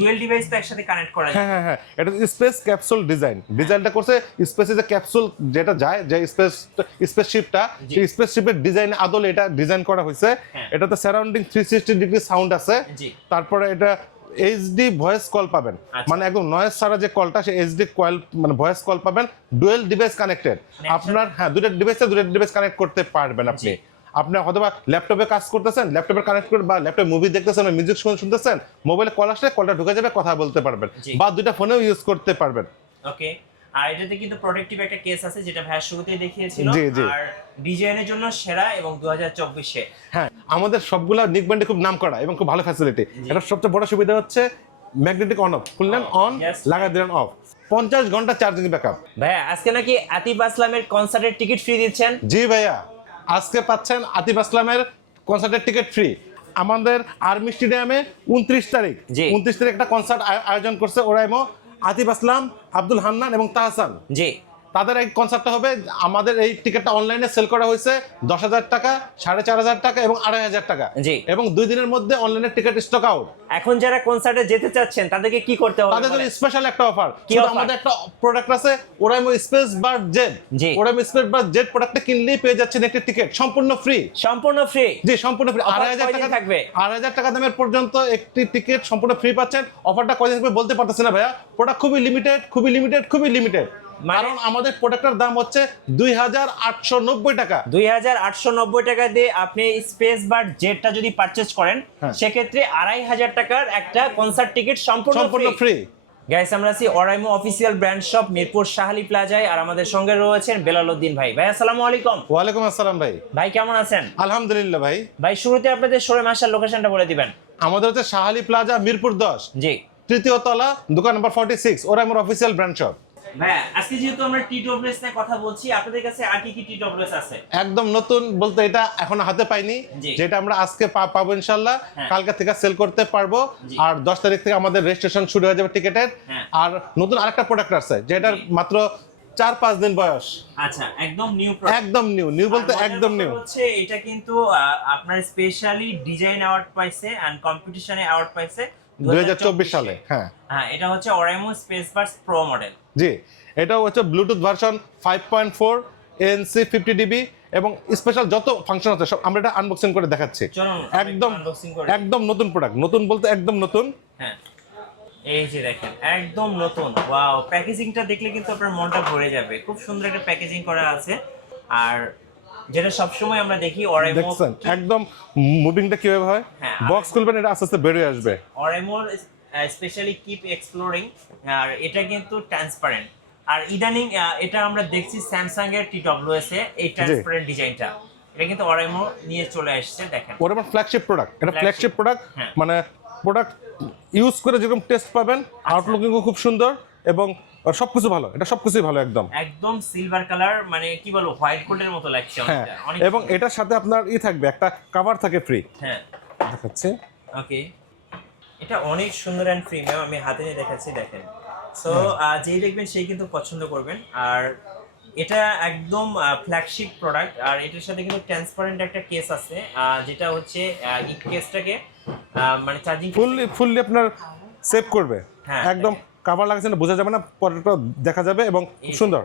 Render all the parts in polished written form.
Dual device তো একসাথে connect করা যায়। হ্যাঁ হ্যাঁ, এটা স্পেস ক্যাপসুল ডিজাইনটা করছে স্পেসে যে ক্যাপসুল যেটা যায় যে স্পেসশিপটা, সেই স্পেসশিপের ডিজাইন আদলে এটা ডিজাইন করা হয়েছে। এটাতে সারাউন্ডিং 360 ডিগ্রি সাউন্ড আছে। তারপরে এটা এইচডি ভয়েস কল পাবেন, মানে একদম নয়েজ ছাড়া যে কলটা, সেই এইচডি কল মানে ভয়েস কল পাবেন। ডুয়েল ডিভাইস কানেক্টেড, আপনার দুটো ডিভাইস কানেক্ট করতে পারবেন আপনি। আপনি হয়তো বা ল্যাপটপে কাজ করতেছেন, ল্যাপটপে কানেক্ট করে, বা ল্যাপটপে মুভি দেখতেছেন, মিউজিক শুনতেছেন, মোবাইলে কল আসলে কলটা ঢুকে যাবে, কথা বলতে পারবেন, বা দুইটা ফোনেও ইউজ করতে পারবেন। ওকে, আর এটাতে কিন্তু প্রোটেক্টিভ একটা কেস আছে যেটা ভাইয়া শুরুতেই দেখিয়েছিল, আর ডিজাইনের জন্য সেরা এবং 2024-এ। হ্যাঁ, আমাদের সবগুলা নিকব্যান্ডে খুব নাম করা এবং খুব ভালো ফ্যাসিলিটি। এটা সবচেয়ে বড় সুবিধা হচ্ছে ম্যাগনেটিক অন অফ, খুললেন অন, লাগাই দিলেন অফ, 50 ঘন্টা চার্জিং ব্যাকআপ। ভাইয়া আজকে নাকি আতিফ আসলামের কনসার্টের টিকিট ফ্রি দিচ্ছেন? জি ভাইয়া, আজকে পাচ্ছেন আতিফ আসলামের কনসার্টের টিকিট ফ্রি। আমাদের আর্মি স্টেডিয়ামে 29 তারিখ একটা কনসার্ট আয়োজন করছে ওরাইমো, আতিফ আসলাম, আব্দুল হান্নান এবং তাহসান। জি, তাদের এই কনসার্টটা হবে। আমাদের এই টিকিটটা অনলাইনে সেল করা হয়েছে 10,000 টাকা, 4,500 টাকা এবং 2,500 টাকা। জি, এবং 2 দিনের মধ্যে অনলাইনে টিকিট স্টক আউট। এখন যারা কনসার্টে যেতে চাচ্ছেন তাদেরকে কি করতে হবে? তাদের জন্য স্পেশাল একটা অফার। আমাদের একটা প্রোডাক্ট আছে ওরাইমো স্পেসবাড জেট। ওরাইমো স্পেসবাড জেট প্রোডাক্টটা কিনলেই পেয়ে যাচ্ছেন একটা টিকিট সম্পূর্ণ ফ্রি। সম্পূর্ণ ফ্রি? জি, সম্পূর্ণ ফ্রি। 2,500 টাকা থাকবে, 2,500 টাকা দামের পর্যন্ত একটি টিকিট সম্পূর্ণ ফ্রি পাচ্ছেন। অফারটা কয়দিন থাকবে বলতে পারতেছি না ভাইয়া, প্রোডাক্ট খুবই লিমিটেড। কারণ আমাদের প্রোডাক্টের দাম হচ্ছে 2,890 টাকা। 2,890 টাকা দিয়ে আপনি স্পেসবাড জেটটা যদি পারচেজ করেন, সেক্ষেত্রে 2,500 টাকার একটা কনসার্ট টিকিট সম্পূর্ণ ফ্রি। গাইস, আমরা আছি Oraimo official brand shop Mirpur Shahali প্লাজায়, আর আমাদের সঙ্গে রয়েছেন বেলালউদ্দিন ভাই। ভাই আসসালামু আলাইকুম। ওয়ালাইকুম আসসালাম ভাই। ভাই কেমন আছেন? আলহামদুলিল্লাহ ভাই। ভাই শুরুতে আপনাদের শোরুম আসার লোকেশনটা বলে দিবেন। আমাদের হচ্ছে শাহালি প্লাজা, মিরপুর 10, জি, তৃতীয় তলা, দোকান নাম্বার 46, ওরাইমোর অফিসিয়াল ব্র্যান্ড শপ। ভাই আজকে যেহেতু আমরা টি-ডব্লিউএস নিয়ে কথা বলছি, আপনাদের কাছে আর কি টি-ডব্লিউএস আছে? একদম নতুন বলতে এটা এখনো হাতে পাইনি, যেটা আমরা আজকে পাবো ইনশাআল্লাহ। কালকে থেকে সেল করতে পারবো, আর 10 তারিখ থেকে আমাদের রেজিস্ট্রেশন শুরু হয়ে যাবে টিকেটের। আর নতুন আরেকটা প্রোডাক্ট আছে যেটার মাত্র 4-5 দিন বয়স। আচ্ছা, একদম নিউ প্রোডাক্ট। একদম নিউ বলতে একদম নিউ হচ্ছে। এটা কিন্তু আপনার স্পেশালি ডিজাইন অ্যাওয়ার্ড পাইছে এন্ড কম্পিটিশনে অ্যাওয়ার্ড পাইছে 2024 সালে। হ্যাঁ, এটা হচ্ছে Oraimo স্পেসবাডস প্রো মডেল। জি, এটা হচ্ছে ব্লুটুথ ভার্সন 5.4 ANC 50dB এবং স্পেশাল যত ফাংশন আছে সব আমরা এটা আনবক্সিং করে দেখাচ্ছি। একদম নতুন প্রোডাক্ট, নতুন বলতে একদম নতুন। হ্যাঁ, এই যে দেখেন একদম নতুন। ওয়াও, প্যাকেজিংটা দেখলে কিন্তু আপনার মনটা ভরে যাবে। খুব সুন্দর একটা প্যাকেজিং করা আছে, আর যেটা সবসময় আমরা দেখি Oraimo। দেখছেন একদম মুভিংটা কিভাবে হয়, বক্স খুলবেন এটা আস্তে আস্তে বের হয়ে আসবে। Oraimo স্পেশালি কিপ এক্সপ্লোরিং, আর এটা কিন্তু ট্রান্সপারেন্ট। আর ইদানিং এটা আমরা দেখছি স্যামসাং এর টি-ডব্লিউএস এ এই ট্রান্সপারেন্ট ডিজাইনটা, এটা কিন্তু Oraimo নিয়ে চলে আসছে। দেখেন Oraimo ফ্ল্যাগশিপ প্রোডাক্ট, এটা ফ্ল্যাগশিপ প্রোডাক্ট, মানে প্রোডাক্ট ইউজ করে যেরকম টেস্ট পাবেন, আউটলুকিংও খুব সুন্দর এবং সবকিছু ভালো। এটা সবকিছুই ভালো, একদম সিলভার কালার, মানে কি বলবো, হোয়াইট গোল্ডের মতো লাগছে অনেক। এবং এটার সাথে আপনার থাকবে একটা কভার থাকে ফ্রি। হ্যাঁ, দেখাচ্ছি। ওকে, এটা অনেক সুন্দর এন্ড প্রিমিয়াম। আমি হাতে নিয়ে দেখাচ্ছি, দেখেন। সো যেই দেখবেন সেই কিন্তু পছন্দ করবেন। আর এটা একদম ফ্ল্যাগশিপ প্রোডাক্ট, আর এটার সাথে কিন্তু ট্রান্সপারেন্ট একটা কেস আছে, যেটা হচ্ছে এই কেসটাকে মানে চার্জিং ফুললি আপনার সেভ করবে। একদম কভার লাগাচ্ছে না, বোঝা যাবে না, পরেরটা দেখা যাবে এবং খুব সুন্দর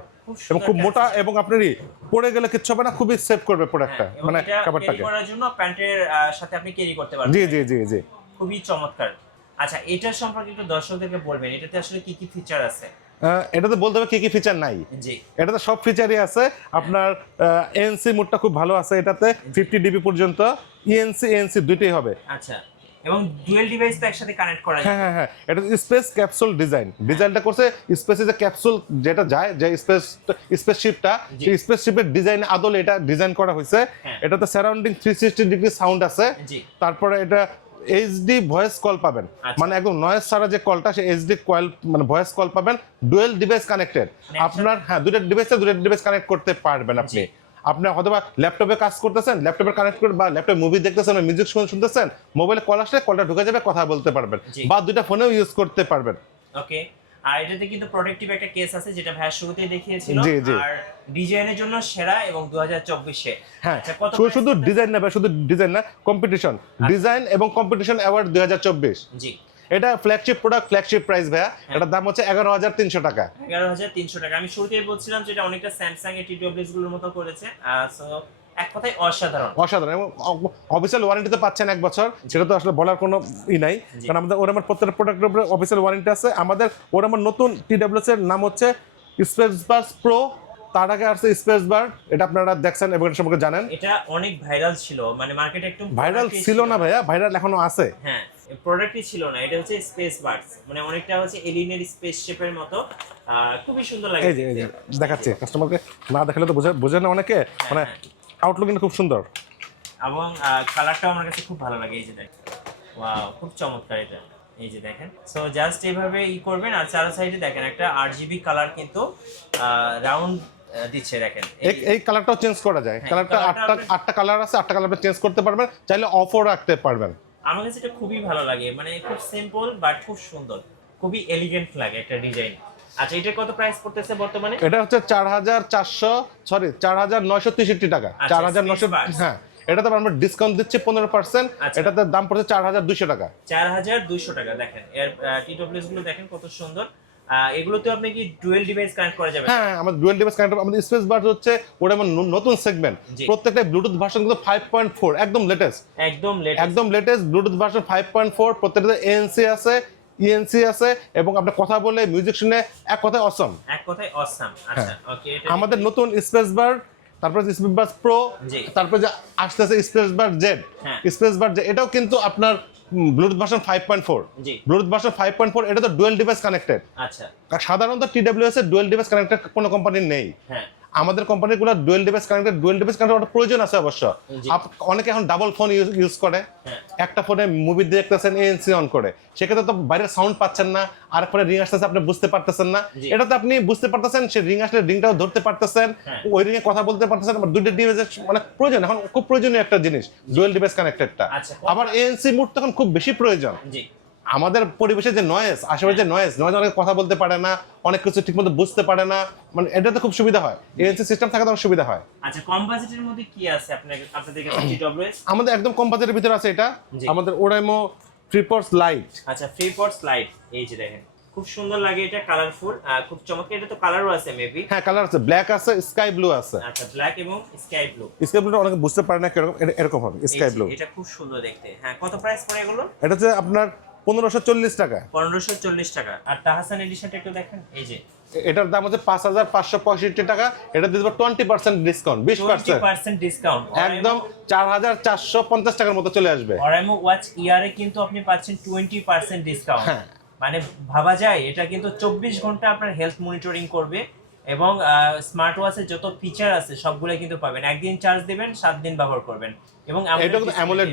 এবং খুব মোটা, এবং আপনারই পড়ে গেলে কিচ্ছু হবে না, খুবই সেভ করবে প্রোডাক্টটা, মানে কভারটাকে। ক্যারি করার জন্য প্যান্টের সাথে আপনি ক্যারি করতে পারবেন। জি, খুবই চমৎকার। আচ্ছা, এটার সম্পর্কে একটু দর্শকদেরকে বলবেন, এটাতে আসলে কি কি ফিচার আছে? এটাতে বলতে হবে কি ফিচার নাই। জি, এটাতে সব ফিচারই আছে। আপনার এনসি মোডটা খুব ভালো আছে, এটাতে 50dB পর্যন্ত, ANC দুইটাই হবে। আচ্ছা, এবং ডুয়াল ডিভাইস তো একসাথে কানেক্ট করা যায়। হ্যাঁ, এটা স্পেস ক্যাপসুল ডিজাইনটা করছে স্পেসে যে ক্যাপসুল যেটা যায় যে স্পেসশিপটা, সেই স্পেসশিপের ডিজাইন আদলে এটা ডিজাইন করা হয়েছে। এটাতে সারাউন্ডিং 360 ডিগ্রি সাউন্ড আছে। তারপরে এটা এইচডি ভয়েস কল পাবেন, মানে একদম নয়েজ ছাড়া যে কলটা, সেই এইচডি কল মানে ভয়েস কল পাবেন। ডুয়েল ডিভাইস কানেক্টেড, আপনার দুটো ডিভাইস কানেক্ট করতে পারবেন আপনি। আপনি হয়তো বা ল্যাপটপে কাজ করতেছেন, ল্যাপটপে কানেক্ট করে, বা ল্যাপটপে মুভি দেখতেছেন, মিউজিক শুনতেছেন, মোবাইলে কল আসলে কলটা ঢুকে যাবে, কথা বলতে পারবেন, বা দুইটা ফোনেও ইউজ করতে পারবেন। ওকে, আর এটাতে কিন্তু প্রোটেক্টিভ একটা কেস আছে যেটা ভাইয়া শুরুতেই দেখিয়েছিল, আর ডিজাইনের জন্য সেরা এবং 2024-এ। হ্যাঁ, শুধু ডিজাইন না, শুধু ডিজাইন না, কম্পিটিশন, ডিজাইন এবং কম্পিটিশন অ্যাওয়ার্ড 2024। জি, এটা ফ্ল্যাগশিপ প্রোডাক্ট, ফ্ল্যাগশিপ প্রাইস ভাইয়া। এটার দাম হচ্ছে 11,300 টাকা। 11,300 টাকা। আমি শুরুতেই বলছিলাম যে এটা অনেকটা স্যামসাং এর টিডব্লিউএস গুলোর মতো করেছে। সো এক কথায় অসাধারণ। অসাধারণ। এবং অফিসিয়াল ওয়ারেন্টি তো পাচ্ছেন 1 বছর, সেটা তো আসলে বলার কোনো নাই, কারণ আমাদের ওরাইমোর প্রত্যেকটা প্রোডাক্টের উপরে অফিসিয়াল ওয়ারেন্টি আছে। আমাদের ওরাইমোর নতুন টিডব্লিউএস এর নাম হচ্ছে স্পেসবাস প্রো। তার আগে আসছে স্পেসবার্ড, এটা আপনারা দেখছেন এবং এটা সম্পর্কে জানেন। এটা অনেক ভাইরাল ছিল, মানে মার্কেটে একটু ভাইরাল ছিল না ভাইয়া, ভাইরাল এখনো আছে। হ্যাঁ, প্রোডাক্টই ছিল না। এটা হচ্ছে স্পেসবাডস, মানে অনেকটা হচ্ছে এলিনের স্পেস শেপের মতো, খুবই সুন্দর লাগে। এই যে দেখাচ্ছি কাস্টমারকে, না দেখালে তো বোঝে না অনেকে, মানে আউটলুক কিন্তু খুব সুন্দর এবং কালারটাও আমার কাছে খুব ভালো লাগে। এই যে দেখেন, ওয়াও, খুব চমৎকার এটা। এই যে দেখেন, সো জাস্ট এইভাবে করবেন। আর চার সাইডে দেখেন একটা আরজিবি কালার কিন্তু রাউন্ড দিচ্ছে। দেখেন এই কালারটাও চেঞ্জ করা যায়। কালারটা আটটা কালার আছে, 8টা কালার চেঞ্জ করতে পারবেন, চাইলে অফও রাখতে পারবেন। আমার কাছে এটা খুবই ভালো লাগে, মানে খুব সিম্পল বাট খুব সুন্দর, খুবই এলিগেন্ট লাগে একটা ডিজাইন। আচ্ছা, এটা কত প্রাইস পড়তেছে বর্তমানে? এটা হচ্ছে 4,963 টাকা। 4,900, হ্যাঁ। এটাতে আমরা ডিসকাউন্ট দিচ্ছি 15%। এটাতে দাম পড়ছে 4,200 টাকা। 4,200 টাকা। দেখেন এর টিডব্লিউএস গুলো দেখেন কত সুন্দর। এগুলোতে আপনি কি ডুয়েল ডিভাইস কানেক্ট করা যাবে? হ্যাঁ, আমাদের ডুয়েল ডিভাইস কানেক্ট। আমাদের স্পেস বাডস হচ্ছে ওটা আমার নতুন সেগমেন্ট। প্রত্যেকটা ব্লুটুথ ভার্সন কিন্তু 5.4, একদম লেটেস্ট, একদম লেটেস্ট ব্লুটুথ ভার্সন 5.4। প্রত্যেকটাতে এএনসি আছে, ইএনসি আছে, এবং আপনি কথা বলে মিউজিক শুনে এক কথায় অসম। আচ্ছা, ওকে। আমাদের নতুন স্পেস বাড, তারপর স্পেস বাড প্রো, তারপর যে আসতেছে space bud Z. Space bud Z এটাও কিন্তু আপনার ব্লুটুথ ভার্সন 5.4। ব্লুটুথ ভার্সন 5.4, এটা তো ডুয়েল ডিভাইস কানেক্টেড। আচ্ছা, সাধারণত টিডব্লিউএস এর ডুয়েল ডিভাইস কানেক্টেড কোনো কোম্পানির নেই। আমাদের কোম্পানিগুলো dual device connected. Dual device connected প্রয়োজন আছে অবশ্য। অনেকে এখন ডাবল ফোন ইউজ করে, একটা ফোনে মুভি দেখতেছেন, এএনসি অন করে, সেক্ষেত্রে তো বাইরের সাউন্ড পাচ্ছেন না, আর ফোনে রিং আসতেছে আপনি বুঝতে পারতেছেন না। এটাতে আপনি বুঝতে পারতেছেন, সে রিং আসলে রিংটাও ধরতে পারতেছেন, ওই রিংয়ে কথা বলতে পারতেছেন। দুইটা ডিভাইসের মানে প্রয়োজন, এখন খুব প্রয়োজনীয় একটা জিনিস ডুয়েল ডিভাইস কানেক্টেডটা। আবার এএনসি মুড তখন খুব বেশি প্রয়োজন। আমাদের পরিবেশে যে নয়েজ, আশেপাশে যে নয়েজ অনেক কথা বলতে পারে না, অনেক কিছু ঠিকমতো বুঝতে পারে না, মানে এটাতে খুব সুবিধা হয়। এএনসি সিস্টেম থাকাতে অনেক সুবিধা হয়। আচ্ছা, কম বাজেটের মধ্যে কি আছে আপনাদের কাছে টিডব্লিউএস? আমাদের একদম কম বাজেটের ভিতরে আছে এটা, আমাদের ওরাইমো freepods lite। আচ্ছা, freepods lite, এই যে দেখেন খুব সুন্দর লাগে এটা, কালারফুল, খুব চমৎকার। এটা তো কালারও আছে মেবি? হ্যাঁ, কালার আছে, ব্ল্যাক আছে, স্কাই ব্লু আছে। আচ্ছা, ব্ল্যাক এবং স্কাই ব্লু। স্কাই ব্লুটা অনেকে বুঝতে পারে না কিরকম, এরকম হবে স্কাই ব্লু। এটা খুব সুন্দর দেখতে। হ্যাঁ, কত প্রাইস পড়ে এগুলো? এটা হচ্ছে আপনার 1540 টাকা। 1540 টাকা। আর তাহসান এডিশনটা একটু দেখেন, এই যে এটার দাম হচ্ছে 5,565 টাকা। এটা দিয়ে দেব 20% ডিসকাউন্ট, 20% ডিসকাউন্ট, একদম 4,450 টাকার মতো চলে আসবে। অরাইমো ওয়াচ ইয়ারে কিন্তু আপনি পাচ্ছেন 20% ডিসকাউন্ট। মানে ভাবা যায়, এটা কিন্তু 24 ঘন্টা আপনার হেলথ মনিটরিং করবে, এবং স্মার্ট ওয়াচের যত ফিচার আছে সবগুলো কিন্তু পাবেন। একদিন চার্জ দিবেন, 7 দিন ব্যবহার করবেন, এবং এটা কিন্তু অ্যামোলেড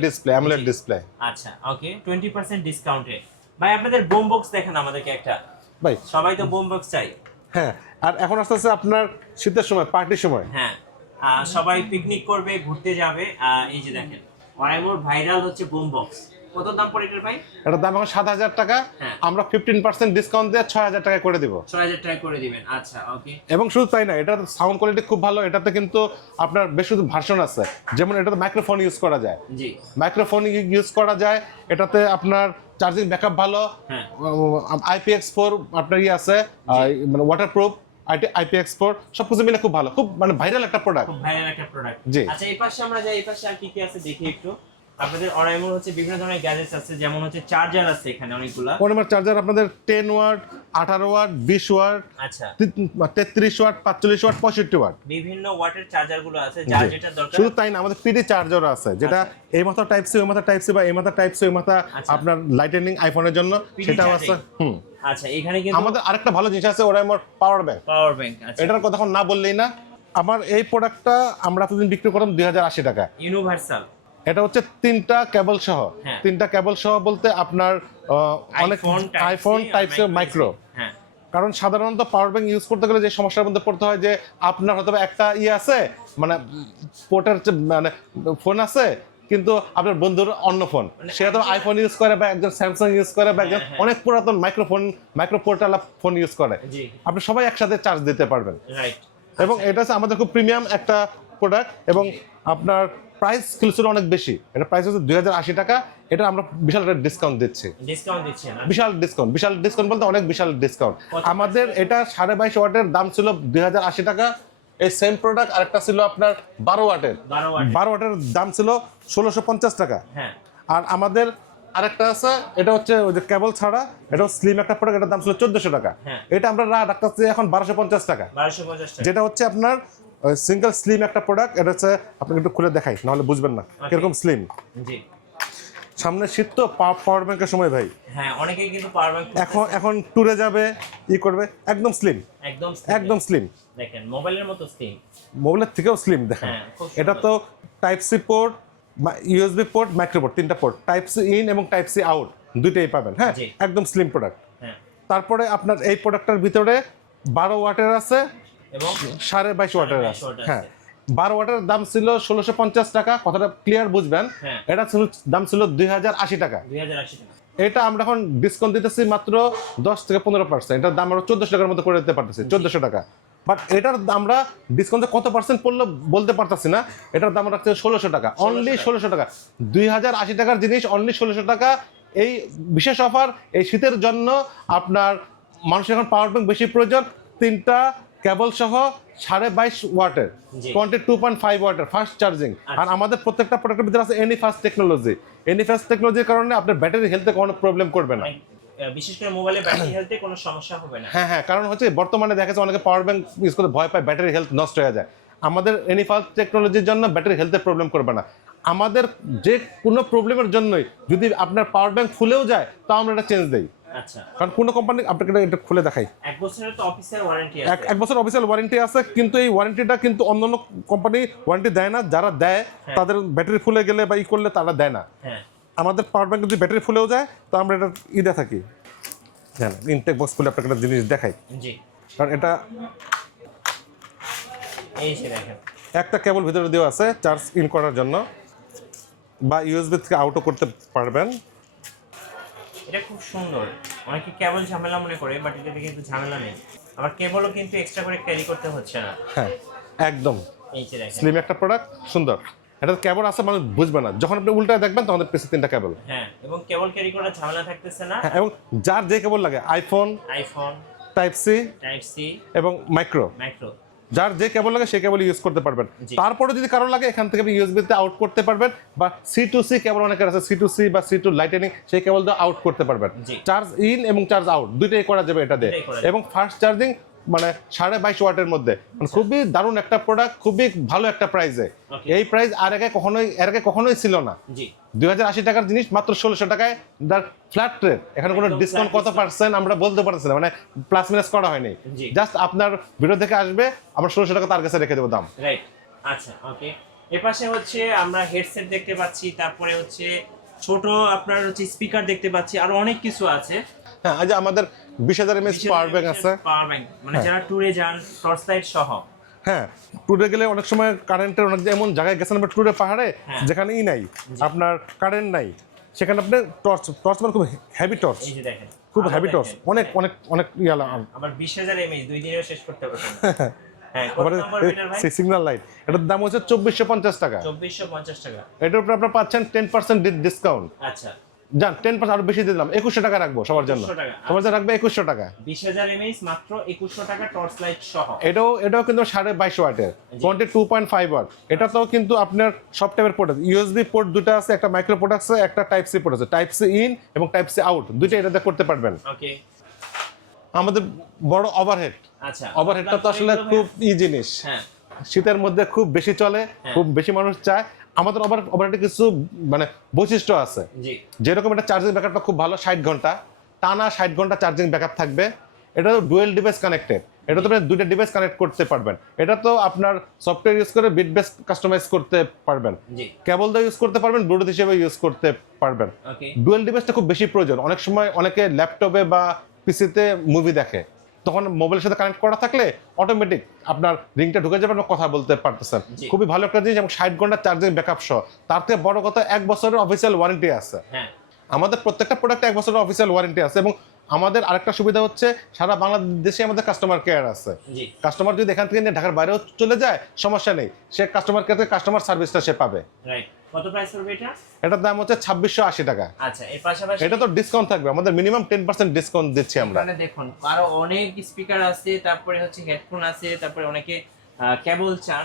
ডিসপ্লে। আচ্ছা, ওকে, 20% ডিসকাউন্টে। ভাই, আপনাদের বোম বক্স দেখেন আমাদেরকে একটা। ভাই, সবাই তো বোম বক্স চাই। হ্যাঁ, আর এখন আসতেছে আপনার শীতের সময়, পার্টির সময়। হ্যাঁ, সবাই পিকনিক করবে, ঘুরতে যাবে। এই যে দেখেন, অরাইমোর ভাইরাল হচ্ছে বোম বক্স। কত দাম পড়ে এটার ভাই? এটার দাম এখন 7,000 টাকা। আমরা 15% ডিসকাউন্ট দিয়ে 6,000 টাকা করে দিব। 6,000 টাকা করে দিবেন। আচ্ছা, ওকে। এবং শুধু তাই না, এটার সাউন্ড কোয়ালিটি খুব ভালো। এটাতে কিন্তু আপনার বেশ কিছু ভার্সন আছে, যেমন এটাতে মাইক্রোফোন ইউজ করা যায়। মাইক্রোফোন ইউজ করা যায়। এটাতে আপনার চার্জিং ব্যাকআপ ভালো, IPX4 আপনার আছে, মানে ওয়াটারপ্রুফ, IPX4 সবকিছু মিলে খুব ভালো, খুব মানে ভাইরাল একটা প্রোডাক্ট। জি। আচ্ছা, এই পাশে আমরা যাই, এই পাশে আর কি কি আছে দেখি একটু। আপনাদের অরাইমোর হচ্ছে বিভিন্ন ধরনের গ্যাজেটস আছে, যেমন হচ্ছে চার্জার আছে এখানে অনেকগুলা। ওরাইমোর চার্জার আপনাদের 10 ওয়াট, 18 ওয়াট, 20 ওয়াট, আচ্ছা, 33 ওয়াট, 45 ওয়াট, 65 ওয়াট, বিভিন্ন ওয়াটের চার্জার গুলো আছে, যার যেটা দরকার। শুধু তাই না, আমাদের পিডি চার্জার আছে, যেটা এই মাথা টাইপ সি, ওই মাথা টাইপ সি, বা এই মাথা টাইপ সি, ওই মাথা আপনার লাইটেনিং আইফোনের জন্য, সেটাও আছে। আচ্ছা, এখানে কিন্তু আমাদের আরেকটা ভালো জিনিস আছে, ওরাইমোর পাওয়ার ব্যাংক। আচ্ছা, এটার কথা এখন না বললেই না। আমার এই প্রোডাক্টটা আমরা এতদিন বিক্রি করলাম 2080 টাকা। ইউনিভার্সাল। এটা হচ্ছে 3টা কেবল সহ। 3টা কেবল সহ বলতে আপনার অনেক আইফোন টাইপ সি মাইক্রো। কারণ সাধারণত পাওয়ার ব্যাংক ইউজ করতে গেলে যে সমস্যার মধ্যে পড়তে হয়, যে আপনার হয়তো একটা আছে, মানে পোর্টের মানে ফোন আছে, কিন্তু আপনার বন্ধুর অন্য ফোন, সে তো আইফোন ইউজ করে, বা একজন স্যামসাং ইউজ করে, বা একজন অনেক পুরাতন মাইক্রো পোর্টাল ফোন ইউজ করে। আপনি সবাই একসাথে চার্জ দিতে পারবেন। এবং এটা হচ্ছে আমাদের খুব প্রিমিয়াম একটা প্রোডাক্ট, এবং আপনার প্রাইস ছিল অনেক বেশি, এটা প্রাইস হচ্ছে 2080 টাকা। এটা আমরা বিশাল ডিসকাউন্ট দিচ্ছি। বিশাল ডিসকাউন্ট বলতে অনেক বিশাল ডিসকাউন্ট। আমাদের এটা 22.5 ওয়াটের দাম ছিল 2080 টাকা। এই সেম প্রোডাক্ট আরেকটা ছিল আপনার 12 ওয়াটের দাম ছিল 1650 টাকা। আর আমাদের আরেকটা আছে, এটা হচ্ছে ওই যে কেবল ছাড়া, এটা স্লিম একটা প্রোডাক্ট, এটার দাম ছিল 1400 টাকা। এটা আমরা রাখতেছি এখন 1250 টাকা, যেটা হচ্ছে আপনার সিঙ্গেল স্লিম একটা প্রোডাক্ট। এটা হচ্ছে আপনাকে একটু খুলে দেখাই, নাহলে বুঝবেন না কিরকম স্লিম। সামনে শীত তো, পাওয়ার ব্যাংকের সময় ভাই, অনেকেই কিন্তু পাওয়ার ব্যাংক এখন ট্যুরে যাবে, করবে, একদম স্লিম, একদম স্লিম, দেখেন মোবাইলের মতো স্লিম, মোবাইলের থেকেও স্লিম দেখেন। এটা তো type C port, USB port, micro port, 3টা পোর্ট, টাইপ সি ইন এবং টাইপ সি আউট দুইটাই পাবেন। হ্যাঁ, একদম স্লিম প্রোডাক্ট। তারপরে আপনার এই প্রোডাক্টটার ভিতরে 12 ওয়াটের আছে এবং 22.5 ওয়াটের আছে। হ্যাঁ, 12 ওয়াটের দাম ছিল 1650 টাকা, কথাটা ক্লিয়ার বুঝবেন। এটা দাম ছিল 2080 টাকা। এটা আমরা এখন ডিসকাউন্ট দিতেছি মাত্র 10 থেকে 15%। এটার দাম আমরা 1400 টাকার মতো করে দিতে পারতেছি, 1400 টাকা। বাট এটার আমরা ডিসকাউন্টে কত পার্সেন্ট পড়লো বলতে পারতেছি না। এটার দাম রাখছে 1600 টাকা, অনলি 1600 টাকা। 2080 টাকার জিনিস অনলি 1600 টাকা। এই বিশেষ অফার এই শীতের জন্য। আপনার মানুষের এখন পাওয়ার ব্যাংক বেশি প্রয়োজন, 3টা কেবল সহ 22.5 ওয়াটের, 22.5 ওয়াটের ফাস্ট চার্জিং। আর আমাদের প্রত্যেকটা প্রোডাক্টের ভিতরে আছে any fast technology. Any fast টেকনোলজির কারণে আপনার ব্যাটারি হেলথে কোনো প্রবলেম করবে না, বিশেষ করে মোবাইলে ব্যাটারি হেলথে কোনো সমস্যা হবে না। হ্যাঁ, কারণ হচ্ছে বর্তমানে দেখা যাচ্ছে অনেকে পাওয়ার ব্যাংক ইউজ করতে ভয় পায়, ব্যাটারি হেলথ নষ্ট হয়ে যায়। আমাদের এনি ফাস্ট টেকনোলজির জন্য ব্যাটারি হেলথে প্রবলেম করবে না। আমাদের যে কোনো প্রবলেমের জন্যই যদি আপনার পাওয়ার ব্যাংক ফুলেও যায়, তাও আমরা এটা চেঞ্জ দেই। কারণ কোনো কোম্পানি, আপনাকে এটা খুলে দেখাই, 1 বছরের তো অফিসিয়াল ওয়ারেন্টি আছে। 1 বছর অফিসিয়াল ওয়ারেন্টি আছে, কিন্তু এই ওয়ারেন্টিটা কিন্তু অন্যান্য কোম্পানি ওয়ারেন্টি দেয় না। যারা দেয় তাদের ব্যাটারি ফুলে গেলে বা করলে তারা দেয় না। আমাদের পাওয়ার ব্যাংক যদি ব্যাটারি ফুলেও যায়, তো আমরা এটা ঈদে থাকি। হ্যাঁ, ইনটেক বক্স খুলে আপনাকে একটা জিনিস দেখাই। কারণ এটা এই যে দেখেন, একটা কেবল ভিতরে দেওয়া আছে চার্জ ইন করার জন্য, বা ইউএসবি থেকে আউটও করতে পারবেন। এটা খুব সুন্দর। অনেকে কেবল ঝামেলা মনে করে, বাট এটাতে কিন্তু ঝামেলা নেই। আবার কেবলও কিন্তু এক্সট্রা করে ক্যারি করতে হচ্ছে না। হ্যাঁ, একদম এই যে দেখেন, স্লিম একটা প্রোডাক্ট, সুন্দর। এটা কেবল আছে, মানুষ বুঝবে না। যখন আপনি উল্টায় দেখবেন তখন পিছে 3টা কেবল। হ্যাঁ, এবং কেবল ক্যারি করার ঝামেলা থাকতেছে না। হ্যাঁ, এবং যার যে কেবল লাগে, আইফোন, টাইপ সি এবং মাইক্রো, যার যে কেবল লাগে সেই কেবল ইউজ করতে পারবেন। তারপরে যদি কারো লাগে, এখান থেকে ইউএসবি-তে আউট করতে পারবেন, বা C2C কেবল অনেকের আছে, C2C বা C2 লাইটেনিং, সেই কেবল দিয়ে আউট করতে পারবেন। চার্জ ইন এবং চার্জ আউট দুইটাই করা যাবে এটা দিয়ে। এবং ফাস্ট চার্জিং, মানে 22.5 ওয়াটের মধ্যে, খুবই দারুণ একটা প্রোডাক্ট, খুবই ভালো একটা প্রাইসে। এই প্রাইস এর আগে কখনোই ছিল না। 2080 টাকার জিনিস মাত্র 1600 টাকায়, ফ্ল্যাট রেট। এখানে কোনো ডিসকাউন্ট কত পার্সেন্ট আমরা বলতে পারতেছি না, মানে প্লাস মাইনাস করা হয়নি। জাস্ট আপনার ভিডিও থেকে আসবে, আমরা 1600 টাকা তার কাছে রেখে দেবো দাম। রাইট, আচ্ছা, ওকে। এর পাশে হচ্ছে আমরা হেডসেট দেখতে পাচ্ছি, তারপরে হচ্ছে ছোট আপনার হচ্ছে স্পিকার দেখতে পাচ্ছি, আর অনেক কিছু আছে। হ্যাঁ, আজ আমাদের 20,000 mAh পাওয়ার ব্যাংক আছে। পাওয়ার ব্যাংক মানে যারা ট্যুরে যান, টর্চ লাইট সহ। হ্যাঁ, ট্যুরে গেলে অনেক সময় কারেন্টের অনেক এমন জায়গায় গেছেন আমরা ট্যুরে, পাহাড়ে, যেখানেই নাই আপনার কারেন্ট নাই, সেখানে আপনি টর্চ মানে খুব হেভি টর্চ, এই যে দেখেন, খুব হেভি টর্চ, অনেক অনেক অনেক ইয়ালা। আবার 20,000 mAh 2 দিনেও শেষ করতে পারবেন। হ্যাঁ, সিগন্যাল লাইট, এটার দাম হচ্ছে 2450 টাকা। 2450 টাকা। এটার উপরে আপনারা পাচ্ছেন 10% ডিসকাউন্ট। আচ্ছা, জান 10% আরো বেশি দিলাম, 2100 টাকা রাখবো সবার জন্য। সবার জন্য রাখবে 2100 টাকা। 20,000 mAh মাত্র 2100 টাকা, টর্চ লাইট সহ। এটাও কিন্তু 22.5 ওয়াটের, 22.5 ওয়াট। এটাতেও কিন্তু আপনার সব টাইপের পোর্ট আছে, ইউএসবি পোর্ট দুটো আছে, একটা মাইক্রো পোর্ট আছে, একটা টাইপ সি পোর্ট আছে। টাইপ সি ইন এবং টাইপ সি আউট দুইটা এটাতে করতে পারবেন। ওকে। আমাদের বড় ওভারহেড, আচ্ছা, ওভারহেডটা তো আসলে খুব জিনিস। হ্যাঁ, শীতের মধ্যে খুব বেশি চলে, খুব বেশি মানুষ চায়। আমাদের ওভারহেডে কিছু মানে বৈশিষ্ট্য আছে। যেরকম এটা চার্জিং ব্যাকআপটা খুব ভালো, 60 ঘন্টা টানা 60 ঘন্টা চার্জিং ব্যাকআপ থাকবে। এটা তো ডুয়েল ডিভাইস কানেক্টেড, এটা তো আপনি দুইটা ডিভাইস কানেক্ট করতে পারবেন। এটা তো আপনার সফটওয়্যার ইউজ করে বিট বেস কাস্টমাইজ করতে পারবেন, কেবল দিয়ে ইউজ করতে পারবেন, ব্লুটুথ হিসেবে ইউজ করতে পারবেন। ডুয়েল ডিভাইসটা খুব বেশি প্রয়োজন। অনেক সময় অনেকে ল্যাপটপে বা পিসিতে মুভি দেখে, তখন মোবাইলের সাথে কানেক্ট করা থাকলে অটোমেটিক আপনার রিংটা ঢুকে যাবে, আপনার কথা বলতে পারতেছেন। খুবই ভালো একটা জিনিস, এবং 60 ঘন্টা চার্জিং ব্যাকআপ সহ। তার থেকে বড় কথা, 1 বছরের অফিসিয়াল ওয়ারেন্টি আছে। আমাদের প্রত্যেকটা প্রোডাক্টে 1 বছরের অফিসিয়াল ওয়ারেন্টি আছে, এবং আমাদের আরেকটা সুবিধা হচ্ছে সারা বাংলাদেশে আমাদের কাস্টমার কেয়ার আছে। জি, কাস্টমার যদি এখান থেকে নিয়ে ঢাকার বাইরেও চলে যায় সমস্যা নেই, সে কাস্টমার কেয়ার থেকে কাস্টমার সার্ভিসটা সে পাবে। রাইট। কত প্রাইস পড়বে এটা? এটার দাম হচ্ছে 2680 টাকা। আচ্ছা, এর পাশাপাশি এটা তো ডিসকাউন্ট থাকবে, আমাদের মিনিমাম 10% ডিসকাউন্ট দিচ্ছি আমরা। এখানে দেখুন আরো অনেক স্পিকার আছে, তারপরে হচ্ছে হেডফোন আছে, তারপরে অনেকে কেবল চান।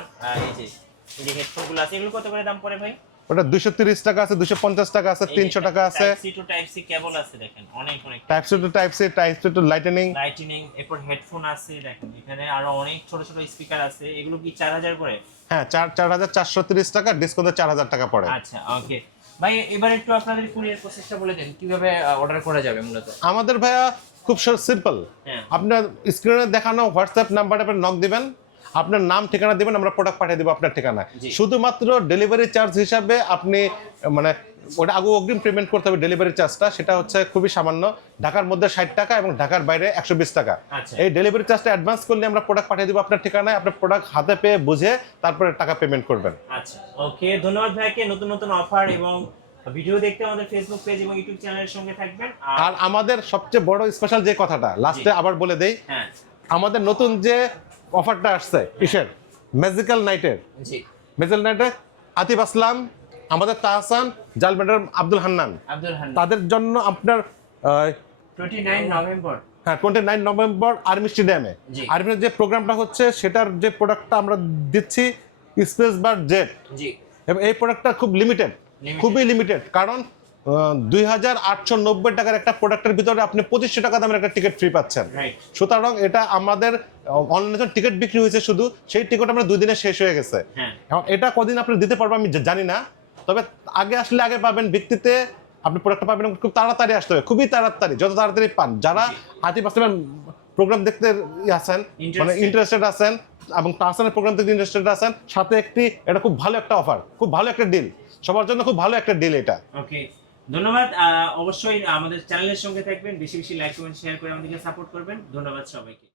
এই যে হেডফোনগুলো আছে, এগুলো কত করে দাম পড়ে ভাই? ওটা 230 টাকা আছে, 250 টাকা আছে, 300 টাকা আছে। Type C to type C cable আছে, দেখেন অনেক অনেক type C to type C, type C to lightning. এরপর হেডফোন আছে, দেখেন এখানে আরো অনেক ছোট ছোট স্পিকার আছে। এগুলো কি 4000 করে? হ্যাঁ, 4430 টাকা, ডিসকাউন্টে 4000 টাকা পড়ে। আচ্ছা, ওকে ভাই, এবার একটু আপনাদের কুরিয়ার প্রসেসটা বলে দেন, কিভাবে অর্ডার করা যাবে মূলত? আমাদের ভাইয়া খুব সিম্পল। হ্যাঁ, আপনার স্ক্রিনে দেখানো হোয়াটসঅ্যাপ নাম্বারে আপনি নক দিবেন, আপনার নাম ঠিকানা দিবেন, আমরা প্রোডাক্ট পাঠিয়ে দেবো আপনার ঠিকানায়। জি। শুধুমাত্র ডেলিভারি চার্জ হিসাবে আপনি মানে ওটা আগে অগ্রিম পেমেন্ট করতে হবে ডেলিভারি চার্জটা, সেটা হচ্ছে খুবই সামান্য। ঢাকার মধ্যে 60 টাকা এবং ঢাকার বাইরে 120 টাকা। আচ্ছা। এই ডেলিভারি চার্জটা অ্যাডভান্স করলে আমরা প্রোডাক্ট পাঠিয়ে দেবো আপনার ঠিকানায়, আপনার প্রোডাক্ট হাতে পেয়ে বুঝে তারপরে টাকা পেমেন্ট করবেন। আচ্ছা, ওকে, ধন্যবাদ ভাইকে। নতুন নতুন অফার এবং ভিডিও দেখতে আমাদের ফেসবুক পেজ এবং ইউটিউব চ্যানেলের সঙ্গে থাকবেন। আর আমাদের সবচেয়ে বড় স্পেশাল যে কথাটা লাস্টে আবার বলে দেই, হ্যাঁ, আমাদের নতুন যে অফারটা আসছে কিসের, ম্যাজিক্যাল নাইটের। জি, ম্যাজিক্যাল নাইটের আতিফ আসলাম, আমাদের তাহসান, জাল ম্যাডাম, আব্দুল হান্নান, তাদের জন্য আপনার 29 নভেম্বর, হ্যাঁ 29 নভেম্বর আর্মি স্টেডিয়ামে জি। আর্মির যে প্রোগ্রামটা হচ্ছে সেটার যে প্রোডাক্টটা আমরা দিচ্ছি স্পেসবাদ জেট, জি, এবং এই প্রোডাক্টটা খুব লিমিটেড, খুবই লিমিটেড। কারণ 2890 টাকার একটা প্রোডাক্টের ভিতরে আপনি 2500 টাকা দামের একটা টিকিট ফ্রি পাচ্ছেন। রাইট। সুতরাং এটা আমাদের অনলাইনে টিকিট বিক্রি হয়েছে শুধু, সেই টিকিট আমরা 2 দিনে শেষ হয়ে গেছে। হ্যাঁ, এখন এটা কদিন আপনি দিতে পারবেন আমি জানি না, তবে আগে আসলে আগে পাবেন, ভিত্তিতে আপনি প্রোডাক্টটা পাবেন। খুব তাড়াতাড়ি আসতে হবে, খুবই তাড়াতাড়ি, যত তাড়াতাড়ি পান। যারা আতিফ আসলামের প্রোগ্রাম দেখতে আছেন, মানে ইন্টারেস্টেড আছেন, এবং তাহসানের প্রোগ্রাম দেখতে ইন্টারেস্টেড আছেন, সাথে এটা খুব ভালো একটা অফার, খুব ভালো একটা ডিল, সবার জন্য খুব ভালো একটা ডিল এটা। ওকে, ধন্যবাদ। অবশ্যই আমাদের চ্যানেলের সঙ্গে থাকবেন, বেশি বেশি লাইক কমেন্ট শেয়ার করে আমাদেরকে সাপোর্ট করবেন। ধন্যবাদ সবাইকে।